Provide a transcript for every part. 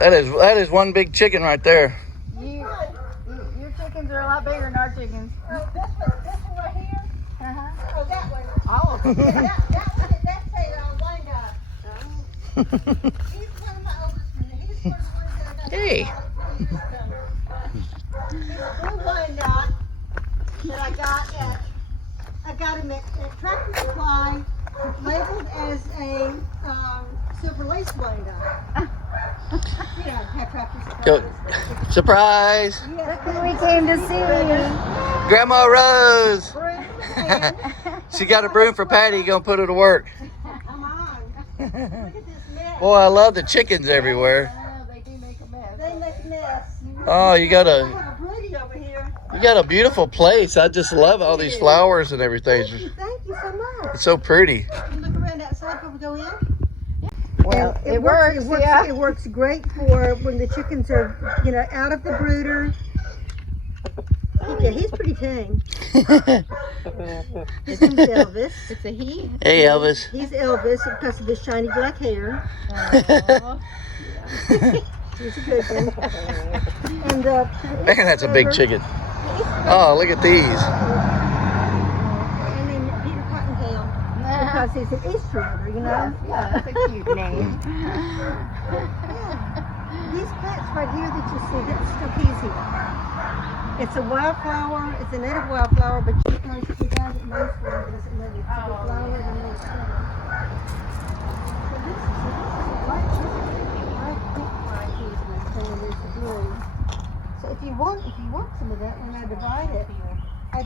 That is one big chicken right there. Your chickens are a lot bigger than our chickens. Oh, this one right here? Uh-huh. Oh, that one. All of them. Yeah, that one, that's a Wanda. He's one of my oldest ones. He's one of the ones that I got. Hey. He's a blue Wanda that I got him at Tractor Supply, labeled as a silver lace Wanda. Yeah, have Tractor Supply. Go. Surprise! Yeah. Look who we came to see. Grandma Rose. Broom and She got a broom for Patty. Gonna put her to work. come on. Look at this mess. Boy, I love the chickens everywhere. Oh, they do make a mess. They make a mess. Oh, you got I a have a broody over here. beautiful place. I just love all these flowers and everything. Thank you so much. It's so pretty. You look around outside before we go in. Well, And it works, yeah. It works great for when the chickens are, out of the brooder. Yeah, he's pretty tame. His name's Elvis. It's a he. Hey, Elvis. He's Elvis because of his shiny black hair. Oh. He's a good one. And Man, that's a big chicken. Oh, look at these. And then Peter Cottontail because he's an Easter runner, Yeah, that's a cute name. These plants right here that you see, that's Stokesia. It's a wildflower. It's a native wildflower, but the guy that knows for it doesn't know it's a good flower and no sun. So this is a white pink right here, and there's the blue. So if you want some of that, when I divide it, I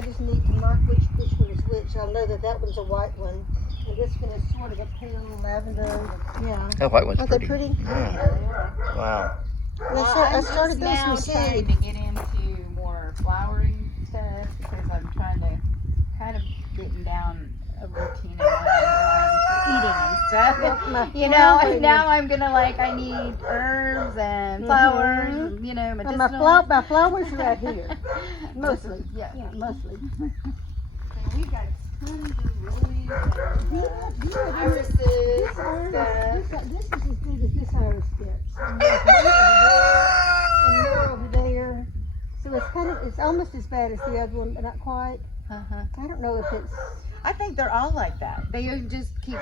just need to mark which one is which. I'll know that one's a white one, and this one is sort of a pale lavender. Yeah. That white one's Aren't they pretty. pretty? Wow. I started those now from trying seed. to get into more flowering stuff because I'm trying to kind of getting down a routine of what I'm growing for eating and stuff. You know, and now I'm gonna I need herbs and flowers, and, medicinal. My flowers are out here. Mostly. Yeah. Mostly. We got tons of lilies and irises and stuff. This is as big as this iris gets. And there's more over there. So it's almost as bad as the other one, but not quite. I don't know if it's. I think they're all like that. They just keep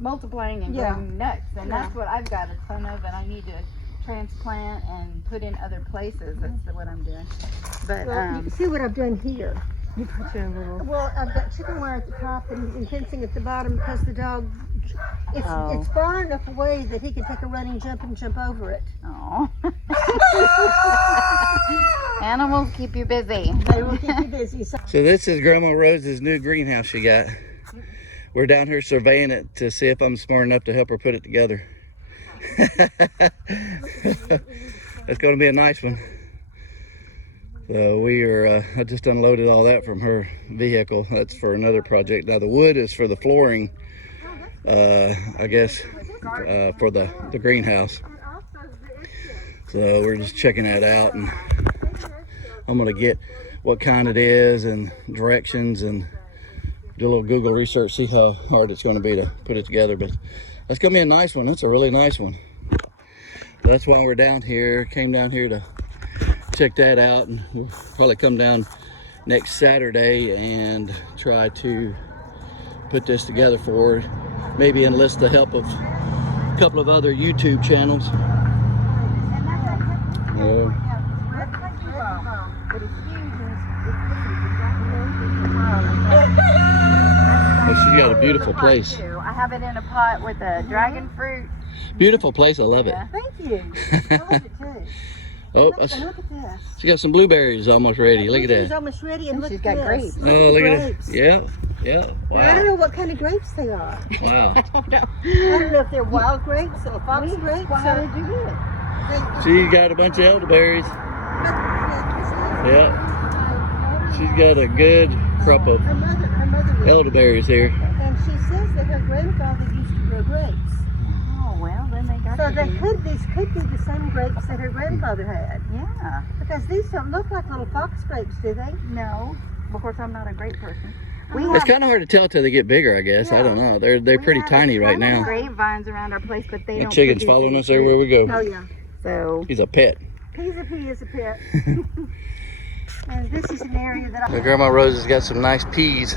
multiplying and growing nuts, and that's what I've got a ton of, and I need to transplant and put in other places. That's what I'm doing. But You see what I've done here? you put your little. Well, I've got chicken wire at the top and fencing at the bottom because the dog. It's far enough away that he can take a running jump and jump over it. Oh. Animals keep you busy. They will keep you busy. So So this is Grandma Rose's new greenhouse she got. We're down here surveying it to see if I'm smart enough to help her put it together. It's going to be a nice one. So we are, I just unloaded all that from her vehicle. That's for another project. Now the wood is for the flooring, I guess, for the greenhouse. So we're just checking that out, and I'm gonna get what kind it is and directions and do a little Google research, see how hard it's gonna be to put it together. But that's gonna be a nice one. That's a really nice one. So that's why we're down here, came down here to check that out, and we'll probably come down next Saturday and try to put this together for her. Maybe enlist the help of a couple of other YouTube channels. She's got a beautiful place. I have it in a pot with a dragon fruit. Beautiful place, I love it. thank you. I love it too. Oh, Look at this. she got some blueberries almost ready. Look at It's that. almost ready, and look She's at got this. grapes. Look Oh, at look the at grapes. it. Yeah, yeah. Now, I don't Wow. know what kind of grapes they are. Wow. I don't know if they're wild grapes or fox grapes. How did you do it? She's got a bunch of elderberries. Yeah. She's got a good crop of Her mother. elderberries here. And she says that her grandfather used to grow grapes. Oh, well, then they got So to these could be the same grapes that her grandfather had. Yeah. Because these don't look like little fox grapes, do they? No. Of course, I'm not a grape person. It's kind of hard to tell till they get bigger, I guess. I don't know. They're pretty tiny right now. Grapevines around our place, but they And don't. chickens following us everywhere we go. Oh yeah. So He's a pet. He's a pet. And this is an area that My Grandma Rose has got some nice peas.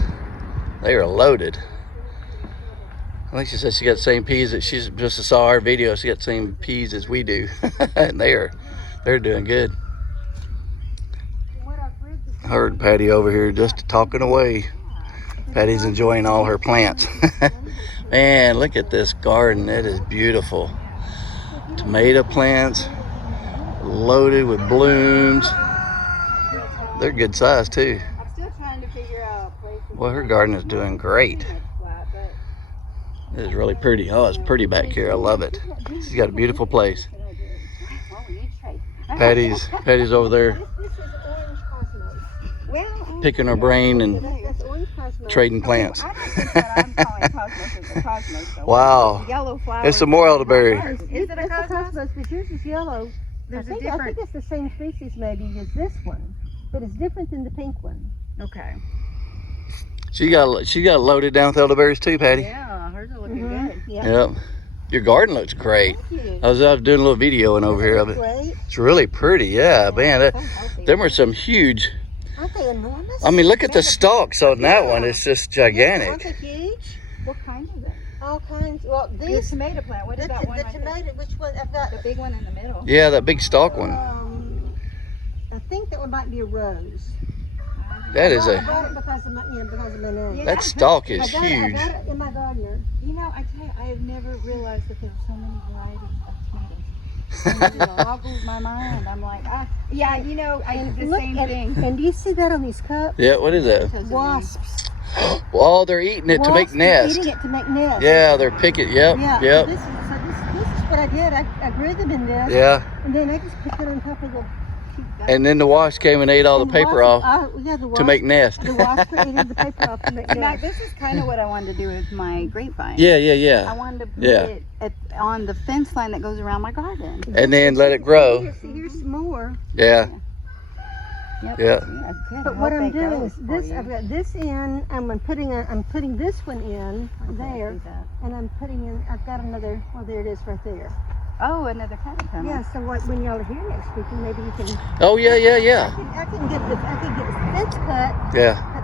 They are loaded. I think she said she got the same peas that she's just saw our video. She got the same peas as we do, and they're doing good. I heard Patty over here just talking away. Patty's enjoying all her plants. Man, look at this garden. It is beautiful. Tomato plants, loaded with blooms. They're good size too. I'm still trying to figure out places. Well, her garden is doing great. It is really pretty. Oh, it's pretty back here. I love it. She's got a beautiful place. Patty's over there this is orange cosmos. picking her brain and That's orange cosmos. trading plants. I don't think that I'm calling cosmos as a cosmos. though. Wow. Yellow flowers. There's some more elderberry. Is it a That's a cosmos? cosmos, but yours is yellow. There's I a think different. it's the same species maybe as this one, but it's different than the pink one. Okay. She got loaded down with elderberries too, Patty. Yeah, hers are looking Mhm. good. Yeah. Yep. Your garden looks great. Thank you. I was out doing a little videoing over here of it. Great. It's really pretty. Yeah, man. So healthy. Them are some huge. Aren't they enormous? I mean, look at the stalks on that one. It's just Aren't gigantic. they huge? What kind is it? All kinds. Well, The these tomato plant. What is the, that one? the right there? tomato. Which one? I've got. The big one in the middle. Yeah, that big stalk one. I think that one might be a rose. That is I a. got it because of my, because of my name. Yeah. That stalk is I got huge. it in my gardener. You know, I tell you, I have never realized that there were so many varieties of tomatoes. It boggles my mind. I'm like, yeah, you know, I do the Look, same and, thing. And do you see that on these cups? Yeah, what is that? Wasps. Oh, they're eating it to make Wasps are nests. eating it to make nests. Yeah, they're picking. Yep, Yeah. yep. This is what I did. I grew them in this. Yeah. And then I just put it on top of the. And then the wasp came and ate all the paper off to make nest. The wasps are eating the paper off to make Mac, nests. this is kind of what I wanted to do with my grapevine. Yeah, I yeah. wanted to put Yeah. it on the fence line that goes around my garden. And then let it grow. Here's some more. Yeah. Yep. Yeah. Good. But I what hope I'm it doing grows is for this. you. I've got this in. I'm putting this one in there, Do that. and I'm putting in. I've got another. Well, there it is, right there. Oh, another caterpillar. Yeah. So like when y'all are here next week, maybe you can. Oh, yeah, yeah, yeah. I can get the fence cut, Yeah. but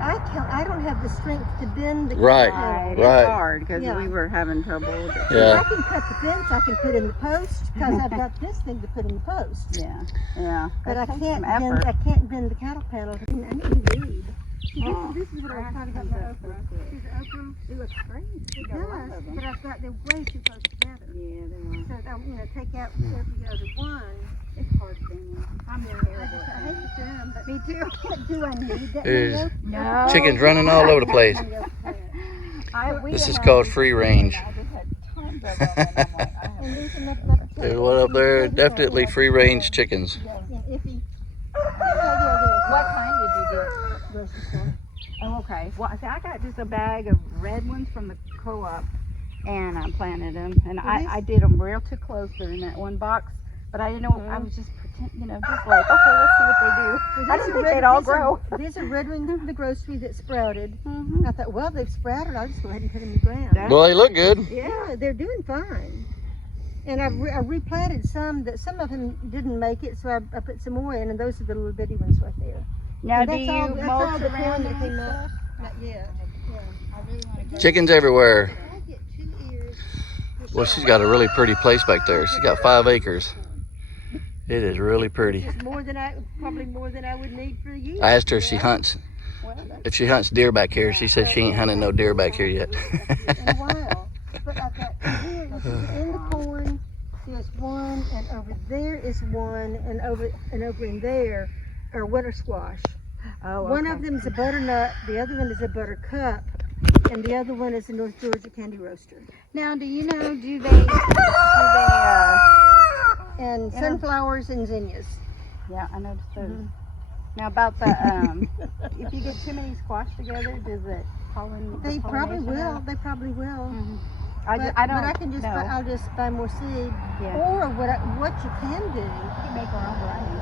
I don't have the strength to bend the. Right. Right. Right. It's hard because Yeah. we were having trouble with it. I Yeah. can cut the fence. I can put in the post because I've got this thing to put in the post. Yeah. Yeah. But I That takes can't some bend. effort. I can't bend the cattle panel. I need to read. See, Oh. this is what I was talking about. My okra. See the okra? It looks great. It does, but I've got they're way too close together. Yeah, they So take out every other one. It's hard for me. I'm terrible. I hate to trim, but Me too. do I need that Is- many okra? No. Chickens running all over the place. This is called free range. I just had tons of them, and I'm like, I have And there's another. There's one up there, definitely free range chickens. Yeah, iffy. What kind did you get? Grocery store. Oh, okay. Well, see, I got just a bag of red ones from the co-op, and I planted them. And I did them real too close. They're in that one box. But I didn't know, I was just pretending, just like, okay, let's see what they do. I didn't think they'd all grow. There's a red one from the grocery that sprouted. Mhm. I thought, well, they've sprouted. I'll just go ahead and put them in the ground. Well, they look good. Yeah, they're doing fine. And I replanted some of them didn't make it, so I put some more in, and those are the little bitty ones right there. Now, And do that's you all the mulch corn around that that came up. stuff? Not yet. Yeah. I really want to grow. Chickens everywhere. I get 2 ears. Well, she's got a really pretty place back there. She's got 5 acres. It is really pretty. It's probably more than I would need for the year. I asked her if she hunts. If she hunts deer back here, she said she ain't hunted no deer back here yet. In a while. But I've got here, in the corn, there's one, and over there is one, and over in there are winter squash. Oh, One okay. of them is a butternut, the other one is a buttercup, and the other one is a North Georgia candy roaster. Now, do you know, do they And sunflowers and zinnias. yeah, I noticed those. Mhm. Now, about the, if you get too many squash together, does it pollinate? They probably will. They probably will. Mhm. But I don't but I can just know. I'll just buy more seed. Yeah. Or what you can do. You make our own variety.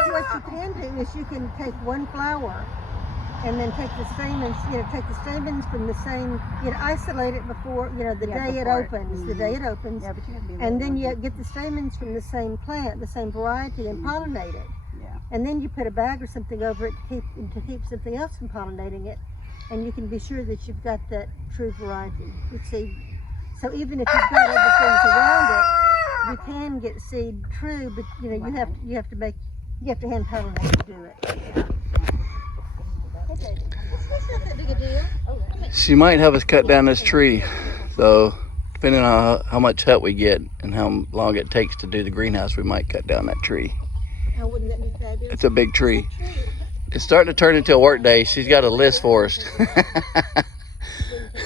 But what you can do is you can take one flower and then take the stamens, take the stamens from the same, isolate it before, the day it opens, the day it opens. Yeah, but you have to be And then you get the stamens from the same plant, the same variety, and pollinate it. Yeah. And then you put a bag or something over it to keep something else from pollinating it, and you can be sure that you've got that true variety. You see, so even if you've got other things around it, you can get seed true, but you have to hand pollinate to do it. That's not that big a deal. She might have us cut down this tree, so depending on how much hut we get and how long it takes to do the greenhouse, we might cut down that tree. Oh, wouldn't that be fabulous? It's a big tree. It's starting to turn into a work day. She's got a list for us.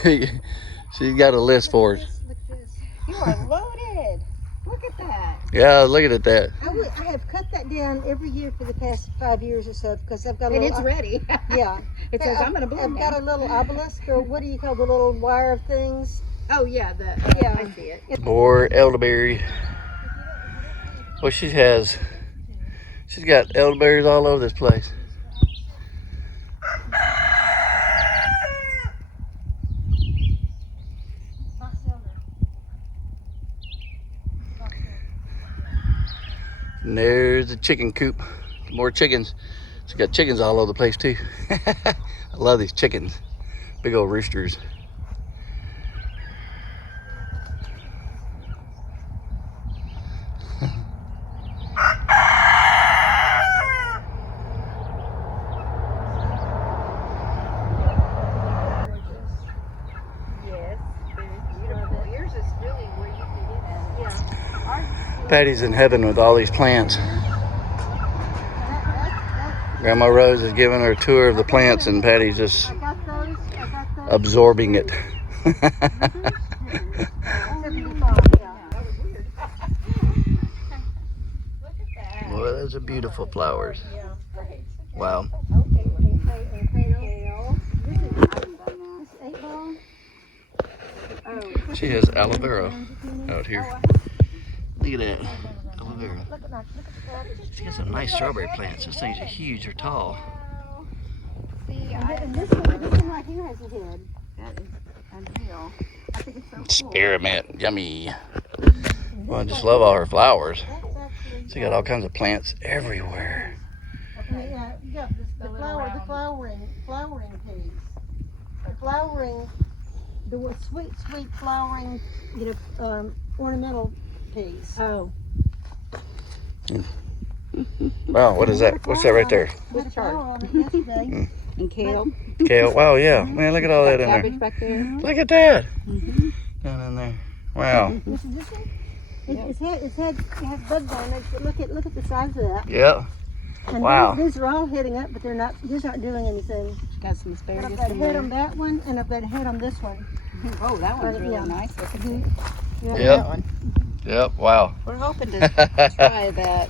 She's got a list for us. Look at this. You are loaded. Look at that. Yeah, look at that. I have cut that down every year for the past 5 years or so because I've got a And little. it's ready. Yeah. It says I'm gonna bloom I've got a little obelisk, or what do you call the little wire things? Oh yeah, Yeah. I see it. More elderberry. Well, she's got elderberries all over this place. And there's the chicken coop. More chickens. She's got chickens all over the place too. I love these chickens. Big old roosters. Yes, very beautiful. Yours is really where you can get at it. Yeah. Patty's in heaven with all these plants. Grandma Rose is giving her a tour of the plants and Patty's just absorbing it. Boy, those are beautiful flowers. Wow. She has aloe vera out here. Look at that. Aloe vera. She got some nice strawberry plants. Those things are huge. They're tall. And this one right here has a head. That is unreal. I think it's so cool. Spearmint. Yummy. Well, I just love all her flowers. She got all kinds of plants everywhere. Yeah, the flowering piece. The flowering, the sweet flowering, ornamental piece. Oh. Wow, what is that? What's that right there? With flower on it yesterday. And kale. Kale. Wow, yeah. Man, look at all that in there. Cabbage back there. Look at that. Down in there. Wow. This is this one. It has buds on it, but look at the size of that. Yeah. And Wow. these are all hitting up, but these aren't doing anything. Got some But asparagus I've got a in head there. on that one, and I've got a head on this one. Oh, that one's really Yeah. nice looking. Yeah. Yep. Yep. Wow. We're hoping to try that.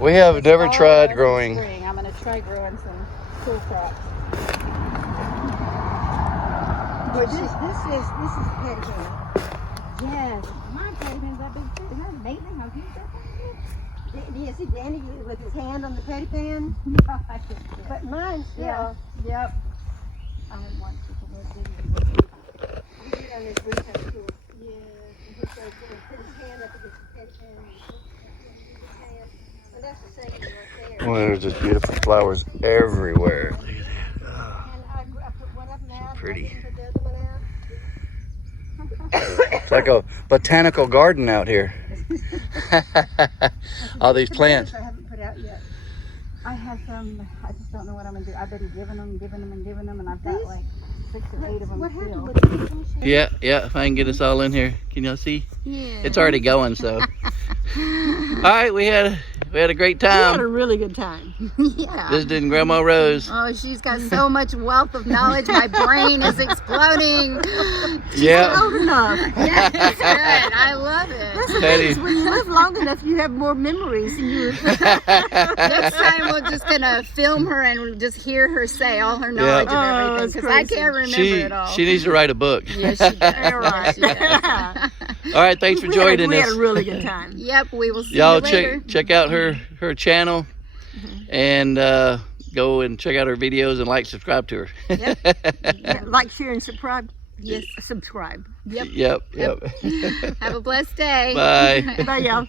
We have never All tried over growing. Spring. I'm going to try growing some cool crops. But this is patty pan. Yes, my patty pan's that big too. Isn't that amazing how huge that thing is? Do you see Danny with his hand on the patty pan? No, I just can't. But mine's still. Yeah. Yep. I didn't want people to do You get on this rooftop tour. Yeah. And he says, put his hand up against the patty pan. And that's the same right there. Well, there's just beautiful flowers everywhere. Look at that. Oh, And I put one of them out. pretty. And I put the other one out. it's like a botanical garden out here. All these plants. I haven't put out yet. I have some, I just don't know what I'm going to do. I've been giving them, and I've got These- like 6 or 8 of them What still. happened with the fish? Yeah, yeah. If I can get us all in here, can y'all see? Yeah. It's already going. So. All right, we had a great We had a time really good time. Yeah. visiting Grandma Rose. Oh, she's got so much wealth of knowledge. My brain is exploding. Yeah. Old enough. Yeah, it's good. I love it. Patty. When you live long enough, you have more memories. And you Next time we're just gonna film her and just hear her say all her knowledge Oh, of everything that's because I crazy. can't remember She it all. needs to write a book. Yes, she does. Right. Yes, she does. All right, thanks for joining we had us. a really good time. Yep, we will see Y'all you later. check out her channel and go and check out her videos and subscribe to her. Yeah, like, share, and subscribe. Yes, subscribe. Yep. Yep. Have a blessed day. Bye. Bye, y'all.